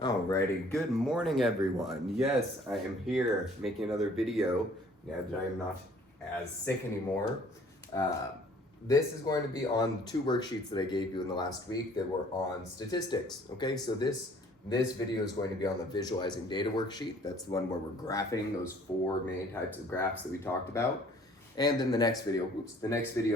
Alrighty, good morning everyone. Yes, I am here making another video now that I am not as sick anymore. Uh, this is going to be on two worksheets that I gave you in the last week that were on statistics. Okay, so this video is going to be on the visualizing data worksheet. That's the one where we're graphing those four main types of graphs that we talked about. And then the next video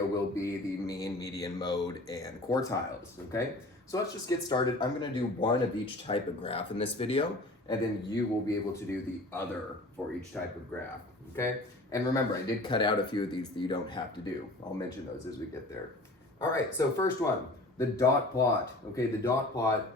will be the mean, median, mode, and quartiles, okay? So let's just get started. I'm gonna do one of each type of graph in this video, and then you will be able to do the other for each type of graph, okay? And remember, I did cut out a few of these that you don't have to do. I'll mention those as we get there. All right, so first one, the dot plot, okay? The dot plot,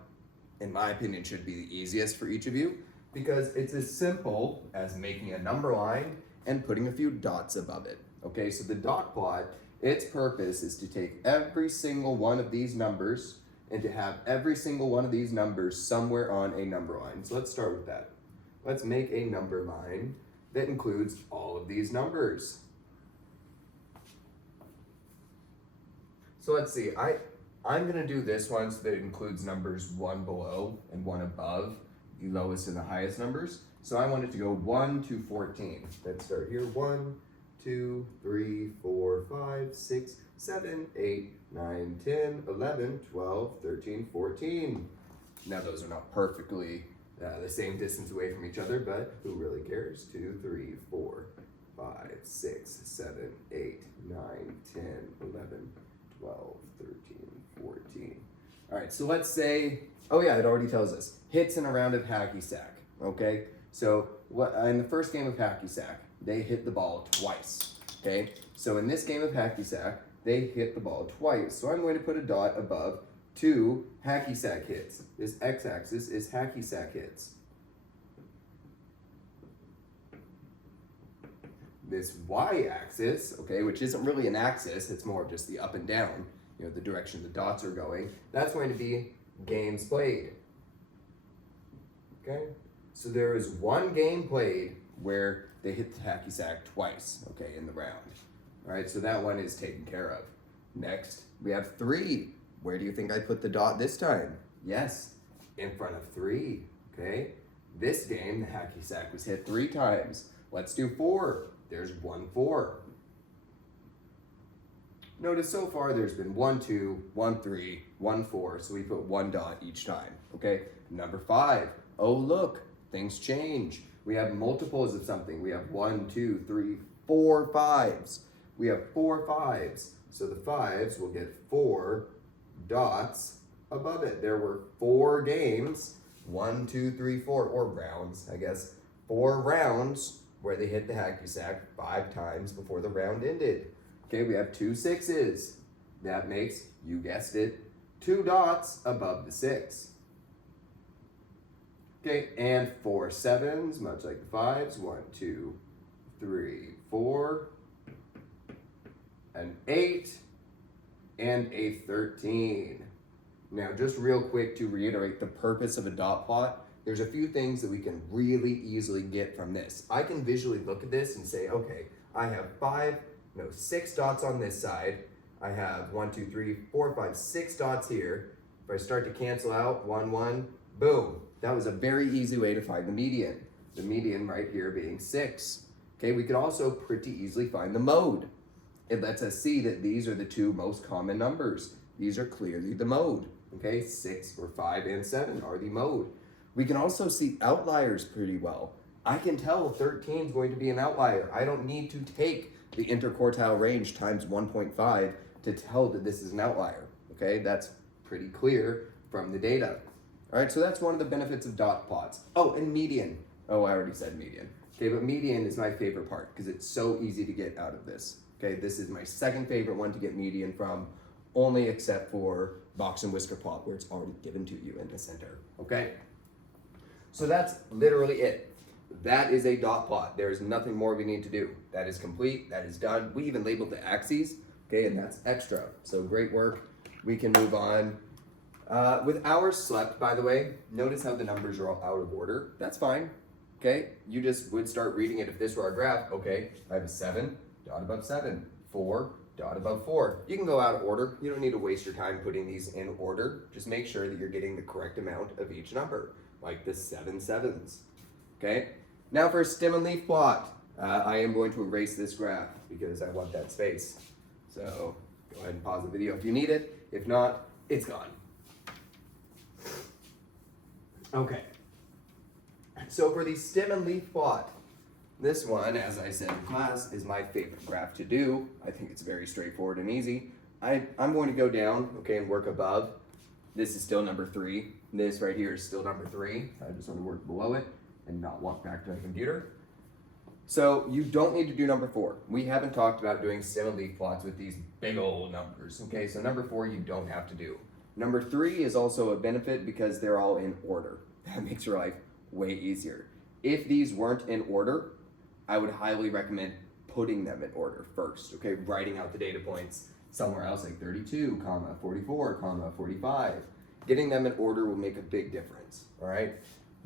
in my opinion, should be the easiest for each of you because it's as simple as making a number line and putting a few dots above it. Okay, so the dot plot, its purpose is to take every single one of these numbers and to have every single one of these numbers somewhere on a number line. So let's start with that. Let's make a number line that includes all of these numbers. So let's see, I'm gonna do this one so that it includes numbers 1 below and 1 above, the lowest and the highest numbers. So I want it to go 1 to 14. Let's start here, 1, 2, 3, 4, 5, 6, 7, 8, 9, 10, 11, 12, 13, 14. Now those are not perfectly the same distance away from each other, but who really cares? 2, 3, 4, 5, 6, 7, 8, 9, 10, 11, 12, 13, 14. All right, so let's say, oh yeah, it already tells us, hits in a round of hacky sack, okay? So in the first game of hacky sack, they hit the ball twice, okay? So in this game of hacky sack, they hit the ball twice. So I'm going to put a dot above 2 hacky sack hits. This x-axis is hacky sack hits. This y-axis, okay, which isn't really an axis, it's more of just the up and down, you know, the direction the dots are going, that's going to be games played, okay? So there is one game played where they hit the hacky sack twice, okay, in the round. All right, so that one is taken care of. Next, we have 3. Where do you think I put the dot this time? Yes, in front of 3, okay? This game, the hacky sack was hit 3 times. Let's do 4. There's 1, 4. Notice so far there's been 1, 2, 1, 3, 1, 4, so we put 1 dot each time, okay? Number 5, oh look, things change. We have multiples of something. We have 1, 2, 3, 4 5s. We have 4 5s, so the 5s will get 4 dots above it. There were 4 games, 1, 2, 3, 4, or rounds, I guess, 4 rounds where they hit the hacky sack 5 times before the round ended. Okay, we have 2 6s. That makes, you guessed it, 2 dots above the 6. Okay, and 4 7s, much like the 5s. 1, 2, 3, 4, an 8, and a 13. Now, just real quick to reiterate the purpose of a dot plot, there's a few things that we can really easily get from this. I can visually look at this and say, okay, I have 6 dots on this side. I have 1, 2, 3, 4, 5, 6 dots here. If I start to cancel out, 1, 1, boom. That was a very easy way to find the median. The median right here being 6. Okay, we could also pretty easily find the mode. It lets us see that these are the 2 most common numbers. These are clearly the mode. Okay, 6 or 5 and 7 are the mode. We can also see outliers pretty well. I can tell 13 is going to be an outlier. I don't need to take the interquartile range times 1.5 to tell that this is an outlier. Okay, that's pretty clear from the data. All right, so that's one of the benefits of dot plots. Oh, and median. Oh, I already said median. Okay, but median is my favorite part because it's so easy to get out of this. Okay, this is my second favorite one to get median from, only except for box and whisker plot where it's already given to you in the center. Okay, so that's literally it. That is a dot plot. There is nothing more we need to do. That is complete, that is done. We even labeled the axes, okay, and that's extra. So great work. We can move on. With hours slept, by the way, notice how the numbers are all out of order. That's fine, okay? You just would start reading it if this were our graph. Okay, I have a 7, dot above 7, 4, dot above 4. You can go out of order. You don't need to waste your time putting these in order. Just make sure that you're getting the correct amount of each number, like the 7 sevens. Okay? Now for a stem and leaf plot. I am going to erase this graph because I want that space. So go ahead and pause the video if you need it. If not, it's gone. Okay. So for the stem and leaf plot, this one, as I said in class, is my favorite graph to do. I think it's very straightforward and easy. I'm going to go down, okay, and work above. This is still number 3. This right here is still number 3. I just want to work below it and not walk back to my computer. So you don't need to do number 4. We haven't talked about doing stem and leaf plots with these big old numbers, okay? So number 4 you don't have to do. Number 3 is also a benefit because they're all in order. That makes your life way easier. If these weren't in order, I would highly recommend putting them in order first, okay? Writing out the data points somewhere else like 32, 44, 45. Getting them in order will make a big difference, all right?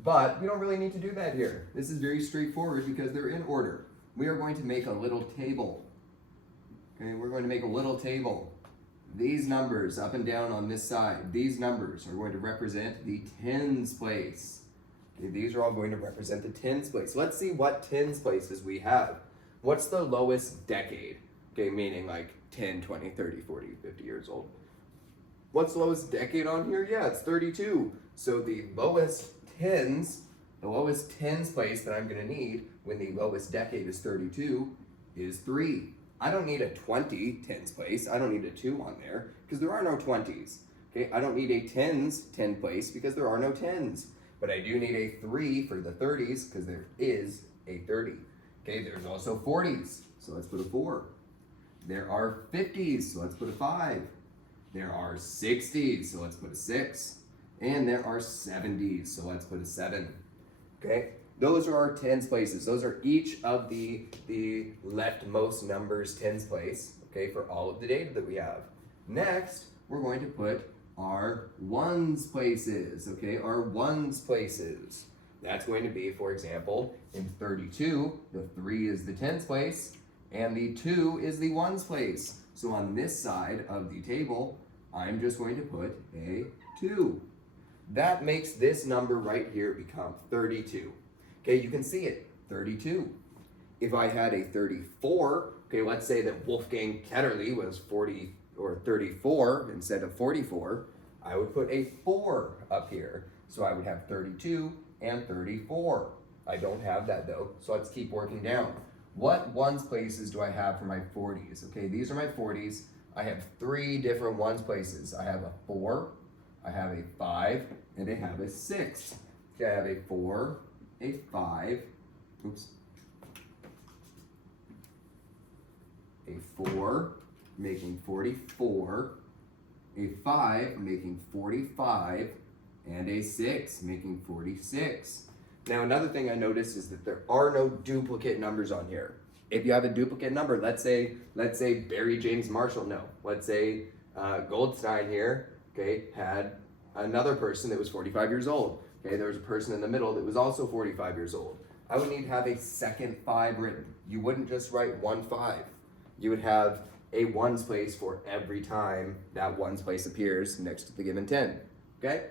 But we don't really need to do that here. This is very straightforward because they're in order. We are going to make a little table. Okay, we're going to make a little table. These numbers up and down on this side, these numbers are going to represent the tens place. Okay, these are all going to represent the tens place. Let's see what tens places we have. What's the lowest decade? Okay, meaning like 10, 20, 30, 40, 50 years old. What's the lowest decade on here? Yeah, it's 32. So the lowest tens place that I'm going to need when the lowest decade is 32 is 3. I don't need a 20 tens place. I don't need a 2 on there because there are no 20s. Okay, I don't need a 10 place because there are no 10s. But I do need a 3 for the 30s because there is a 30. Okay, there's also 40s, so let's put a 4. There are 50s, so let's put a 5. There are 60s, so let's put a 6. And there are 70s, so let's put a 7. Okay, those are our tens places. Those are each of the leftmost numbers tens place, okay, for all of the data that we have. Next, we're going to put our ones places, okay, our ones places. That's going to be, for example, in 32, the 3 is the tens place, and the 2 is the ones place. So on this side of the table, I'm just going to put a 2. That makes this number right here become 32. Okay, you can see it, 32. If I had a 34, okay, let's say that Wolfgang Ketterle was 40 or 34 instead of 44, I would put a 4 up here. So I would have 32 and 34. I don't have that though, so let's keep working down. What ones places do I have for my 40s? Okay, these are my 40s. I have 3 different ones places. I have a 4, I have a 5, and I have a 6. Okay, I have a 4, a 5, a 4, making 44, a 5, making 45, and a 6, making 46. Now, another thing I noticed is that there are no duplicate numbers on here. If you have a duplicate number, let's say Barry James Marshall, no. Let's say Goldstein here, okay, had another person that was 45 years old. Okay, there was a person in the middle that was also 45 years old. I would need to have a second 5 written. You wouldn't just write 1 5. You would have a ones place for every time that ones place appears next to the given 10. Okay?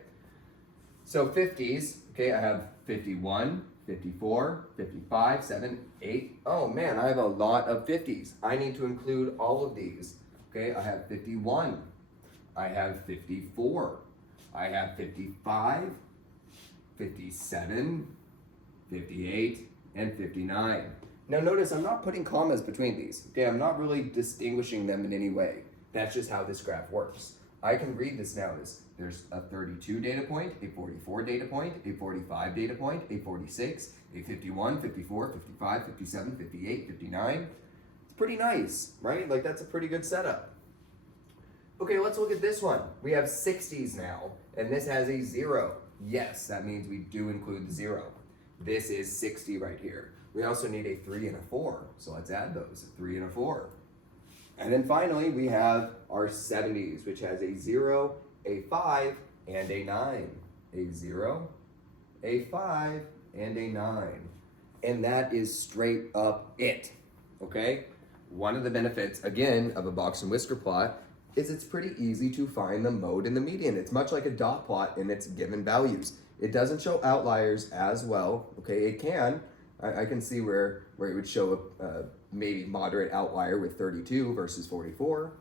So 50s, okay, I have 51, 54, 55, 7, 8. Oh man, I have a lot of 50s. I need to include all of these. Okay, I have 51. I have 54. I have 55, 57, 58, and 59. Now notice I'm not putting commas between these. Okay, I'm not really distinguishing them in any way. That's just how this graph works. I can read this now as there's a 32 data point, a 44 data point, a 45 data point, a 46, a 51, 54, 55, 57, 58, 59. It's pretty nice, right? Like that's a pretty good setup. Okay, let's look at this one. We have 60s now, and this has a 0. Yes, that means we do include the 0. This is 60 right here. We also need a 3 and a 4, so let's add those, a 3 and a 4. And then finally, we have our 70s, which has a 0, a 5, and a 9. A 0, a 5, and a 9. And that is straight up it, okay? one of the benefits, again, of a box and whisker plot is it's pretty easy to find the mode and the median. It's much like a dot plot in its given values. It doesn't show outliers as well, okay? It can. I can see where it would show a maybe moderate outlier with 32 versus 44,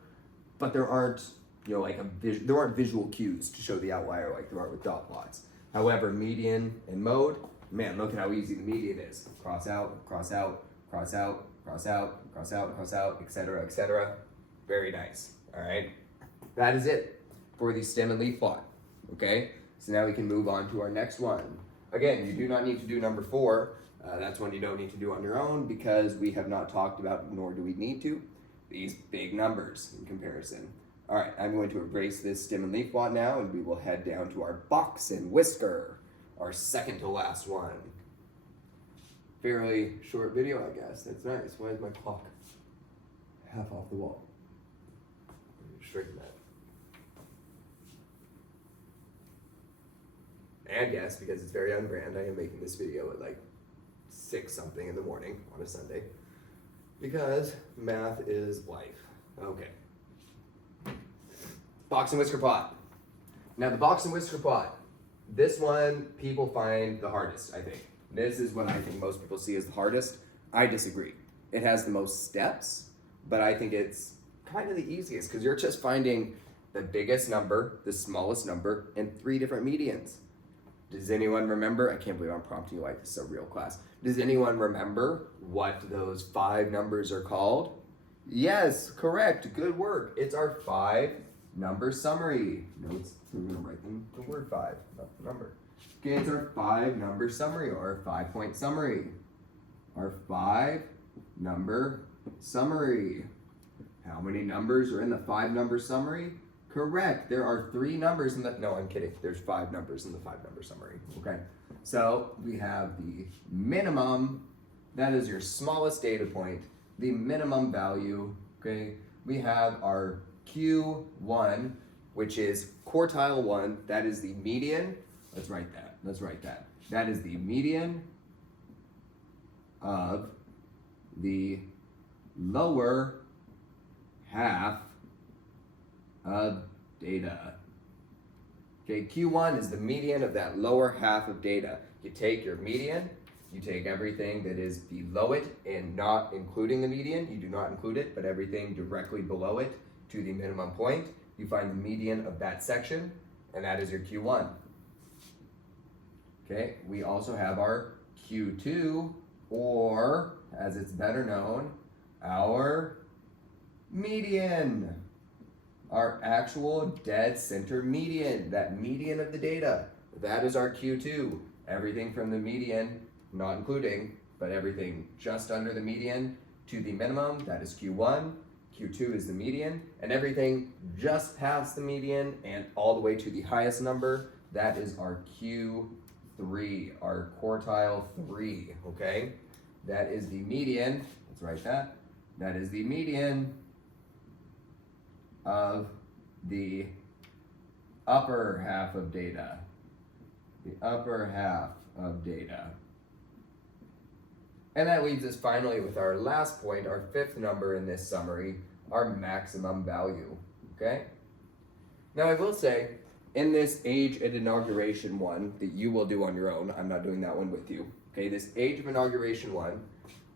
but there aren't, there aren't visual cues to show the outlier like there are with dot plots. However, median and mode, man, look at how easy the median is. Cross out, cross out, cross out, cross out, cross out, cross out, etc., etc. Very nice. All right, that is it for the stem and leaf plot. Okay, so now we can move on to our next one. Again, you do not need to do number 4. That's one you don't need to do on your own because we have not talked about, nor do we need to, these big numbers in comparison. All right, I'm going to erase this stem and leaf plot now, and we will head down to our box and whisker, our second to last one. Fairly short video, I guess. That's nice. Why is my clock half off the wall? Straighten that. And yes, because it's very on brand, I am making this video at like 6 something in the morning on a Sunday. Because math is life. Okay. Box and whisker plot. Now the box and whisker plot, this one people find the hardest, I think. This is what I think most people see as the hardest. I disagree. It has the most steps, but I think it's kind of the easiest because you're just finding the biggest number, the smallest number, and 3 different medians. Does anyone remember? I can't believe I'm prompting you like this is a real class. Does anyone remember what those 5 numbers are called? Yes, correct. Good work. It's our 5 number summary. Notes, we're going to write them the word 5, not the number. Okay, it's our 5 number summary or 5-point summary. Our 5 number summary. How many numbers are in the 5 number summary? Correct. There are 3 numbers in the, no, I'm kidding. There's 5 numbers in the 5 number summary. Okay. So we have the minimum, that is your smallest data point, the minimum value. Okay. We have our Q1, which is quartile 1. That is the median. Let's write that. Let's write that. That is the median of the lower half of data. Okay, Q1 is the median of that lower half of data. You take your median, you take everything that is below it and not including the median, you do not include it, but everything directly below it to the minimum point, you find the median of that section, and that is your Q1. Okay, we also have our Q2, or as it's better known, our median. Our actual dead center median, that median of the data, that is our Q2. Everything from the median, not including, but everything just under the median to the minimum, that is Q1. Q2 is the median, and everything just past the median and all the way to the highest number, that is our Q3, our quartile 3, okay? That is the median, let's write that. That is the median of the upper half of data. The upper half of data. And that leaves us finally with our last point, our 5th number in this summary, our maximum value, okay? Now I will say, in this age at inauguration one that you will do on your own, I'm not doing that one with you, okay? This age of inauguration one,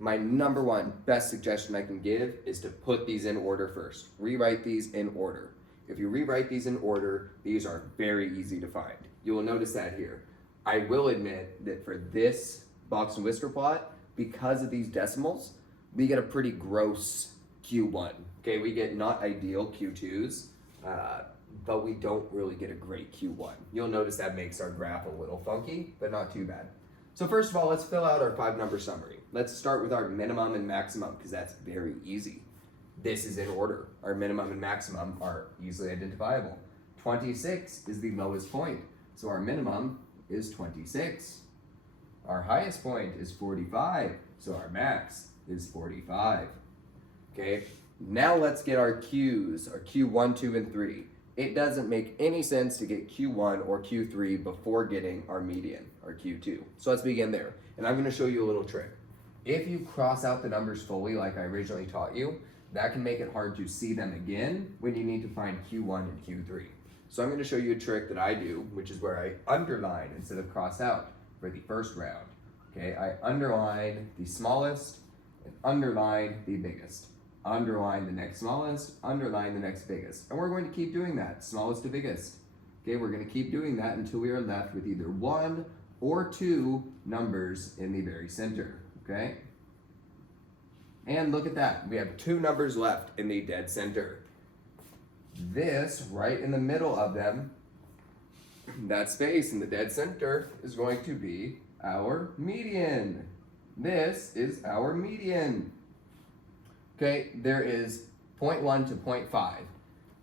my number 1 best suggestion I can give is to put these in order first. Rewrite these in order. If you rewrite these in order, these are very easy to find. You will notice that here. I will admit that for this box and whisker plot, because of these decimals, we get a pretty gross Q1. Okay, we get not ideal Q2s, but we don't really get a great Q1. You'll notice that makes our graph a little funky, but not too bad. So first of all, let's fill out our 5 number summary. Let's start with our minimum and maximum because that's very easy. This is in order. Our minimum and maximum are easily identifiable. 26 is the lowest point, so our minimum is 26. Our highest point is 45, so our max is 45. Okay, now let's get our Qs, our Q1, 2, and 3. It doesn't make any sense to get Q1 or Q3 before getting our median, our Q2. So let's begin there. And I'm going to show you a little trick. If you cross out the numbers fully like I originally taught you, that can make it hard to see them again when you need to find Q1 and Q3. So I'm going to show you a trick that I do, which is where I underline instead of cross out for the first round. Okay, I underline the smallest and underline the biggest. Underline the next smallest, underline the next biggest. And we're going to keep doing that, smallest to biggest. Okay, we're going to keep doing that until we are left with either 1 or 2 numbers in the very center. Okay? And look at that. We have 2 numbers left in the dead center. This, right in the middle of them, that space in the dead center is going to be our median. This is our median. Okay, there is 0.1 to 0.5.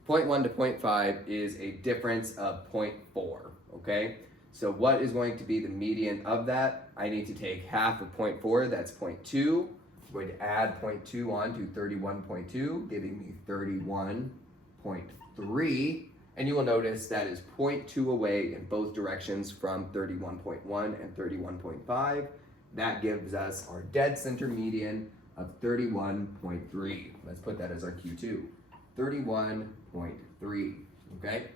0.1 to 0.5 is a difference of 0.4, okay? So what is going to be the median of that? I need to take half of 0.4, that's 0.2. I'm going to add 0.2 on to 31.2, giving me 31.3. And you will notice that is 0.2 away in both directions from 31.1 and 31.5. That gives us our dead center median of 31.3. Let's put that as our Q2. 31.3, okay?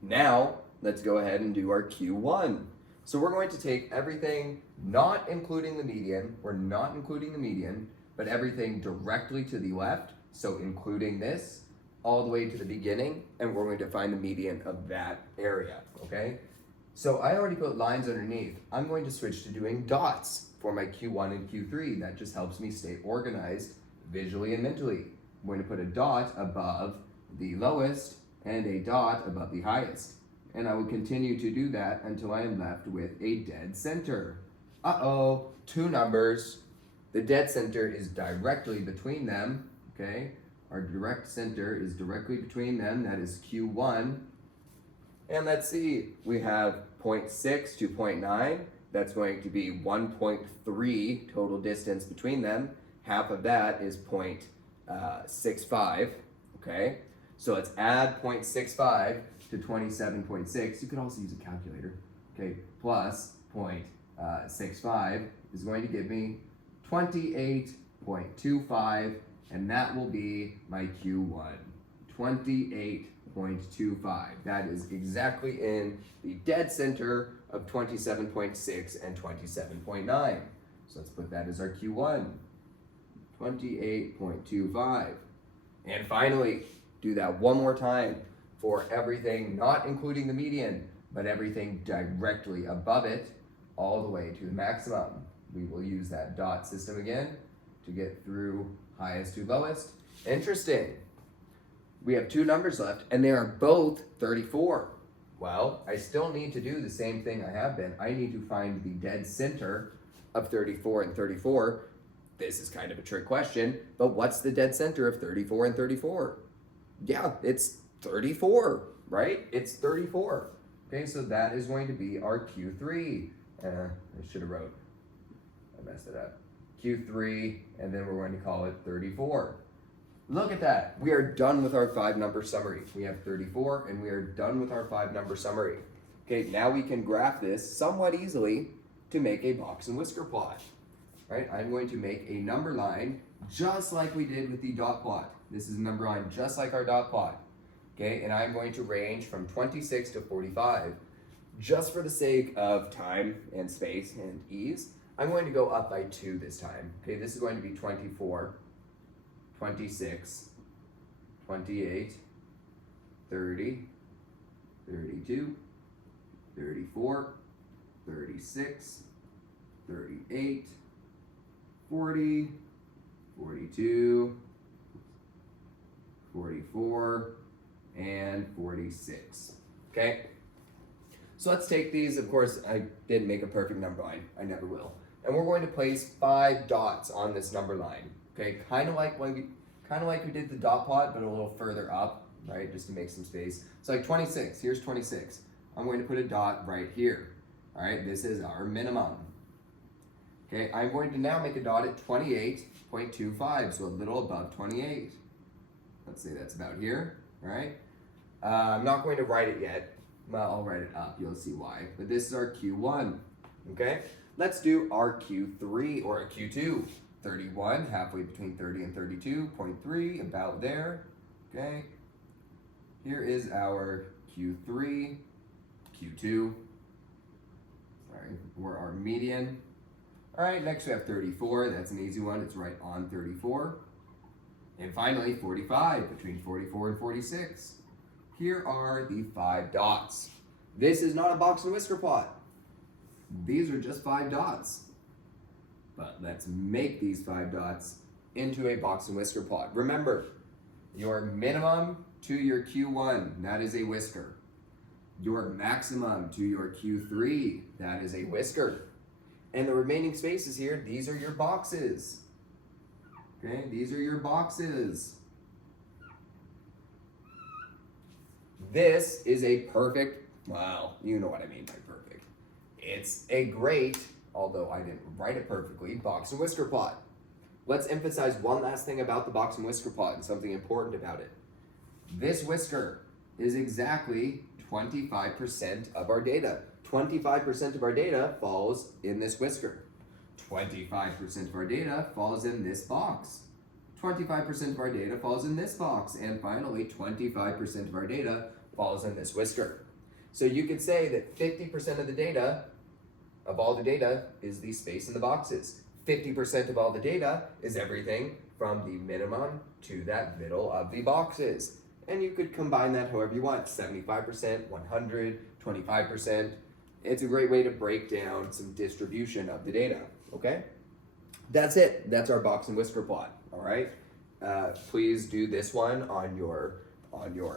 Now, let's go ahead and do our Q1. So we're going to take everything, not including the median, but everything directly to the left, so including this, all the way to the beginning, and we're going to find the median of that area, okay? So I already put lines underneath. I'm going to switch to doing dots for my Q1 and Q3. That just helps me stay organized visually and mentally. I'm going to put a dot above the lowest and a dot above the highest. And I will continue to do that until I am left with a dead center. Uh-oh, 2 numbers. The dead center is directly between them, okay? Our direct center is directly between them, that is Q1. And let's see, we have 0.6 to 0.9. That's going to be 1.3 total distance between them. Half of that is 0.65, okay? So let's add 0.65 to 27.6. You could also use a calculator, okay? Plus 0.65 is going to give me 28.25, and that will be my Q1, 28.25. That is exactly in the dead center of 27.6 and 27.9. So let's put that as our Q1, 28.25. And finally, do that one more time for everything, not including the median, but everything directly above it, all the way to the maximum. We will use that dot system again to get through highest to lowest. Interesting. We have 2 numbers left, and they are both 34. Well, I still need to do the same thing I have been. I need to find the dead center of 34 and 34. This is kind of a trick question, but what's the dead center of 34 and 34? Yeah, it's 34, right? It's 34. Okay, so that is going to be our Q3. I should have wrote, I messed it up. Q3, and then we're going to call it 34. Look at that. We are done with our 5-number summary. We have 34, and we are done with our 5-number summary. Okay, now we can graph this somewhat easily to make a box and whisker plot. Right? I'm going to make a number line just like we did with the dot plot. This is a number line just like our dot plot. Okay, and I'm going to range from 26 to 45. Just for the sake of time and space and ease, I'm going to go up by 2 this time. Okay, this is going to be 24, 26, 28, 30, 32, 34, 36, 38, 40, 42, 44, and 46. Okay? So let's take these. Of course, I didn't make a perfect number line. I never will. And we're going to place 5 dots on this number line. Okay? Kind of like we did the dot plot, but a little further up, right? Just to make some space. So like 26. Here's 26. I'm going to put a dot right here. All right? This is our minimum. Okay? I'm going to now make a dot at 28.25, so a little above 28. Let's say that's about here. All right? I'm not going to write it yet. Well, I'll write it up. You'll see why. But this is our Q1. Okay? Let's do our Q3 or a Q2. 31, halfway between 30 and 32.3, about there. Okay. Here is our Q3, Q2. Sorry, or our median. All right, next we have 34. That's an easy one. It's right on 34. And finally, 45, between 44 and 46. Here are the 5 dots. This is not a box and whisker plot. These are just 5 dots. But let's make these 5 dots into a box and whisker plot. Remember, your minimum to your Q1, that is a whisker. Your maximum to your Q3, that is a whisker. And the remaining spaces here, these are your boxes. Okay, these are your boxes. This is a perfect, well, you know what I mean by perfect. It's a great, although I didn't write it perfectly, box and whisker plot. Let's emphasize one last thing about the box and whisker plot and something important about it. This whisker is exactly 25% of our data. 25% of our data falls in this whisker. 25% of our data falls in this box. 25% of our data falls in this box. And finally, 25% of our data falls in this whisker. So you could say that 50% of the data, of all the data, is the space in the boxes. 50% of all the data is everything from the minimum to that middle of the boxes. And you could combine that however you want, 75%, 100, 25%. It's a great way to break down some distribution of the data, okay? That's it. That's our box and whisker plot, all right? Please do this one on your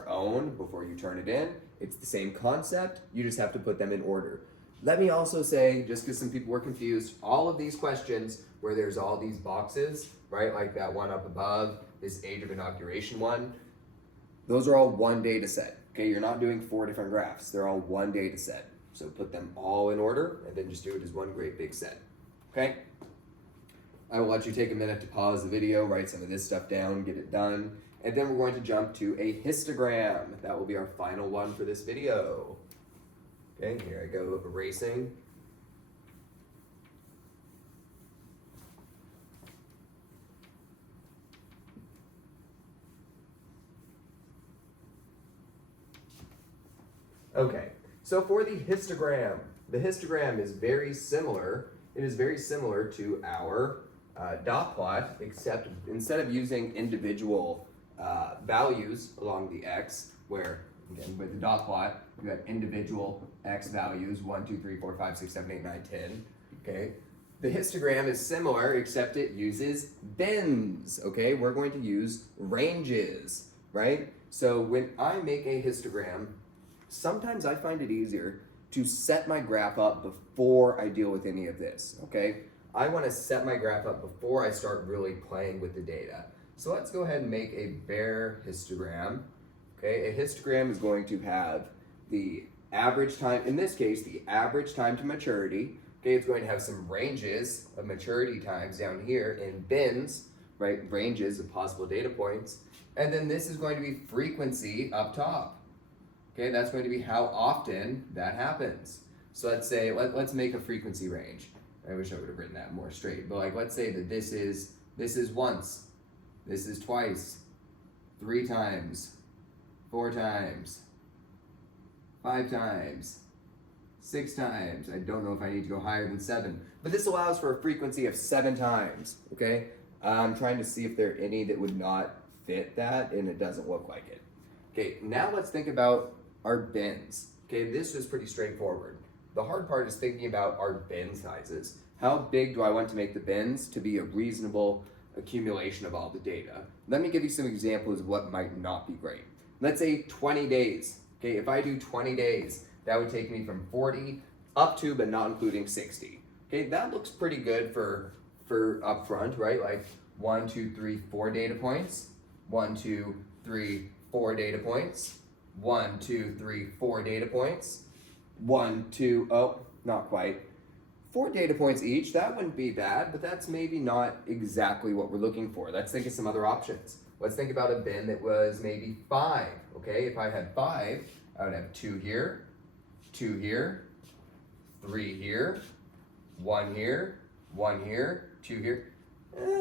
own before you turn it in. It's the same concept. You just have to put them in order. Let me also say, just because some people were confused, all of these questions where there's all these boxes, right? Like that one up above, this age of inauguration one, those are all one data set, okay? You're not doing 4 different graphs. They're all one data set. So put them all in order and then just do it as one great big set, okay? I will let you take a minute to pause the video, write some of this stuff down, get it done, and then we're going to jump to a histogram. That will be our final one for this video. Okay, here I go, erasing. Okay, so for the histogram is very similar. It is very similar to our dot plot, except instead of using individual values along the x, where again with the dot plot you have individual x values 1, 2, 3, 4, 5, 6, 7, 8, 9, 10. Okay, the histogram is similar except it uses bins. Okay, we're going to use ranges, right? So when I make a histogram, sometimes I find it easier to set my graph up before I deal with any of this, okay? I wanna set my graph up before I start really playing with the data. So let's go ahead and make a bare histogram, okay? A histogram is going to have the average time, in this case, the average time to maturity, okay? It's going to have some ranges of maturity times down here in bins, right? Ranges of possible data points. And then this is going to be frequency up top. Okay, that's going to be how often that happens. So let's say, let's make a frequency range. I wish I would have written that more straight, but like let's say that this is once, this is twice, 3 times, 4 times, 5 times, 6 times. I don't know if I need to go higher than 7, but this allows for a frequency of 7 times, okay? I'm trying to see if there are any that would not fit that, and it doesn't look like it. Okay, now let's think about our bins. Okay, this is pretty straightforward. The hard part is thinking about our bin sizes. How big do I want to make the bins to be a reasonable accumulation of all the data? Let me give you some examples of what might not be great. Let's say 20 days. Okay, if I do 20 days, that would take me from 40 up to, but not including 60. Okay, that looks pretty good for upfront, right? Like 1, 2, 3, 4 data points. 1, 2, 3, 4 data points. 1, 2, 3, 4 data points. 1, 2, oh, not quite. 4 data points each, that wouldn't be bad, but that's maybe not exactly what we're looking for. Let's think of some other options. Let's think about a bin that was maybe 5, okay? If I had 5, I would have 2 here, 2 here, 3 here, 1 here, 1 here, 2 here.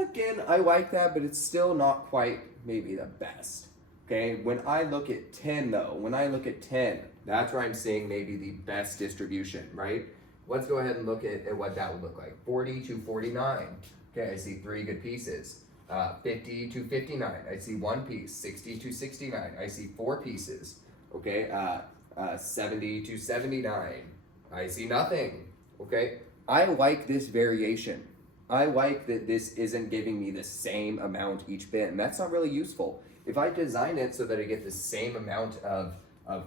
Again, I like that, but it's still not quite maybe the best. Okay, when I look at 10 though, when I look at 10, that's where I'm seeing maybe the best distribution, right? Let's go ahead and look at what that would look like. 40 to 49. Okay, I see 3 good pieces. 50 to 59, I see 1 piece. 60 to 69, I see 4 pieces. Okay, 70 to 79, I see nothing. Okay, I like this variation. I like that this isn't giving me the same amount each bin. That's not really useful. If I design it so that I get the same amount of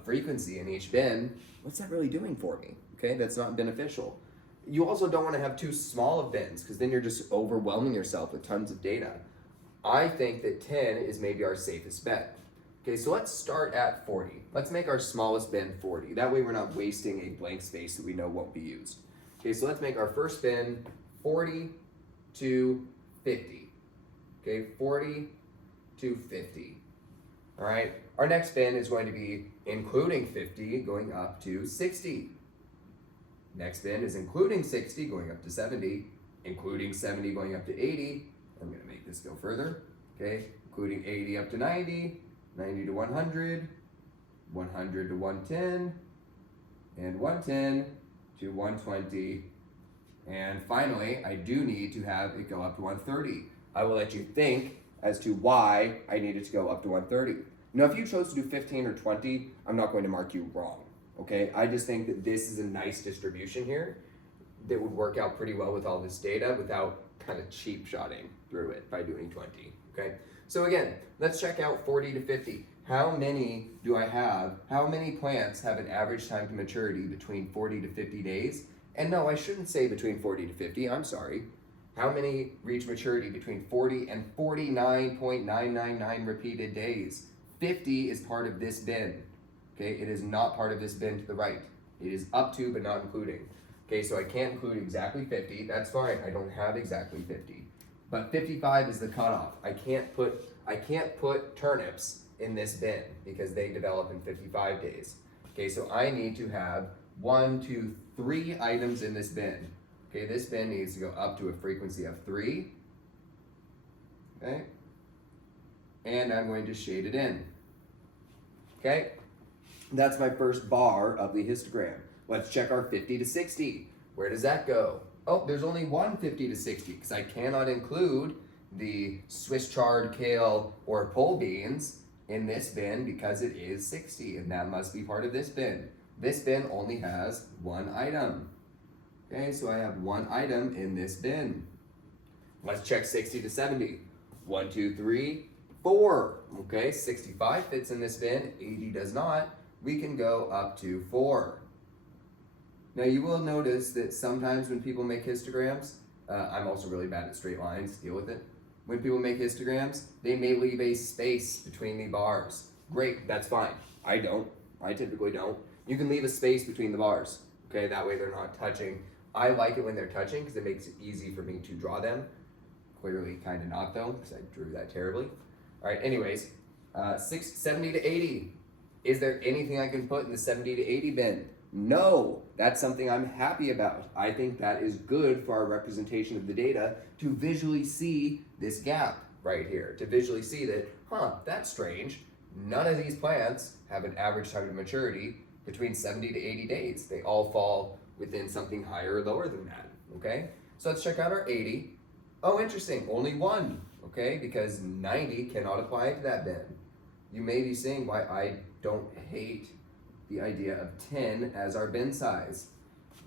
frequency in each bin, what's that really doing for me? Okay, that's not beneficial. You also don't want to have too small of bins because then you're just overwhelming yourself with tons of data. I think that 10 is maybe our safest bet. Okay, so let's start at 40. Let's make our smallest bin 40. That way we're not wasting a blank space that we know won't be used. Okay, so let's make our first bin 40 to 50. Okay, 40 to 50. All right, our next bin is going to be including 50 going up to 60. Next bin is including 60 going up to 70, including 70 going up to 80. I'm going to make this go further. Okay, including 80 up to 90, 90 to 100, 100 to 110, and 110 to 120. And finally, I do need to have it go up to 130. I will let you think as to why I need it to go up to 130. Now, if you chose to do 15 or 20, I'm not going to mark you wrong, okay? I just think that this is a nice distribution here that would work out pretty well with all this data without kind of cheap shotting through it by doing 20, okay? So again, let's check out 40 to 50. How many do I have? How many plants have an average time to maturity between 40 to 50 days? And no, I shouldn't say between 40 to 50, I'm sorry. How many reach maturity between 40 and 49.999 repeated days? 50 is part of this bin, okay? It is not part of this bin to the right. It is up to, but not including. Okay, so I can't include exactly 50, that's fine, I don't have exactly 50. But 55 is the cutoff. I can't put turnips in this bin because they develop in 55 days. Okay, so I need to have 1, 2, 3 items in this bin. Okay, this bin needs to go up to a frequency of 3. Okay, and I'm going to shade it in. Okay, that's my first bar of the histogram. Let's check our 50 to 60. Where does that go? Oh, there's only one 50 to 60 because I cannot include the Swiss chard, kale, or pole beans in this bin because it is 60 and that must be part of this bin. This bin only has 1 item. Okay, so I have 1 item in this bin. Let's check 60 to 70. 1, 2, 3, 4. Okay, 65 fits in this bin, 80 does not. We can go up to 4. Now you will notice that sometimes when people make histograms, I'm also really bad at straight lines, deal with it. When people make histograms, they may leave a space between the bars. Great, that's fine. I don't, I typically don't. You can leave a space between the bars, okay? That way they're not touching. I like it when they're touching because it makes it easy for me to draw them. Clearly kind of not though, because I drew that terribly. All right, anyways, 70 to 80. Is there anything I can put in the 70 to 80 bin? No, that's something I'm happy about. I think that is good for our representation of the data to visually see this gap right here, to visually see that, that's strange. None of these plants have an average time to maturity between 70 to 80 days. They all fall within something higher or lower than that, okay? So let's check out our 80. Oh, interesting, only 1, okay? Because 90 cannot apply to that bin. You may be seeing why I don't hate the idea of 10 as our bin size.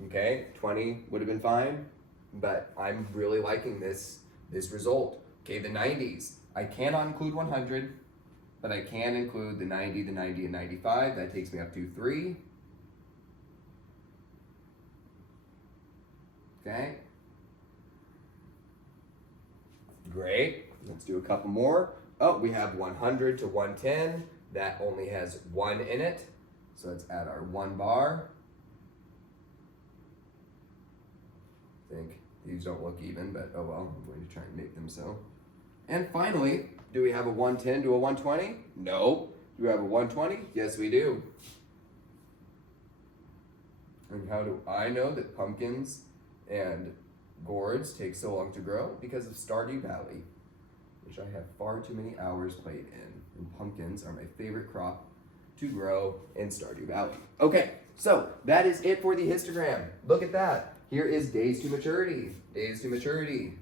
Okay, 20 would have been fine, but I'm really liking this result. Okay, the 90s. I cannot include 100, but I can include the 90, the 90, and 95. That takes me up to 3. Okay. Great. Let's do a couple more. Oh, we have 100 to 110. That only has 1 in it. So let's add our 1 bar. I think these don't look even, but oh well, I'm going to try and make them so. And finally, do we have a 110 to a 120? No. Do we have a 120? Yes, we do. And how do I know that pumpkins And gourds take so long to grow because of Stardew Valley, which I have far too many hours played in. And pumpkins are my favorite crop to grow in Stardew Valley. Okay, so that is it for the histogram. Look at that. Here is days to maturity. Days to maturity.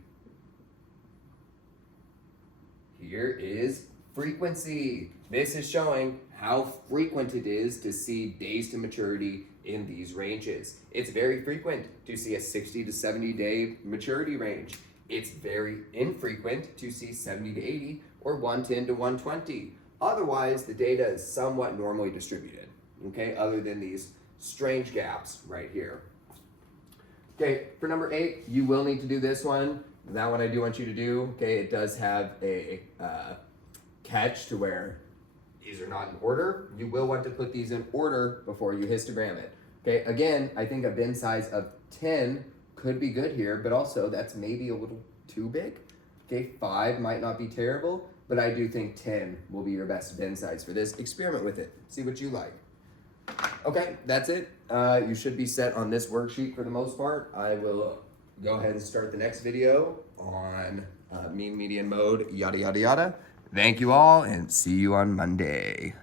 Here is frequency. This is showing how frequent it is to see days to maturity in these ranges. It's very frequent to see a 60 to 70 day maturity range. It's very infrequent to see 70 to 80 or 110 to 120. Otherwise, the data is somewhat normally distributed, okay, other than these strange gaps right here. Okay, for number 8, you will need to do this one. That one I do want you to do, okay, it does have a catch to where these are not in order. You will want to put these in order before you histogram it. Okay, again, I think a bin size of 10 could be good here, but also that's maybe a little too big. Okay, 5 might not be terrible, but I do think 10 will be your best bin size for this. Experiment with it, see what you like. Okay, that's it. You should be set on this worksheet for the most part. I will go ahead and start the next video on mean median mode, yada, yada, yada. Thank you all, and see you on Monday.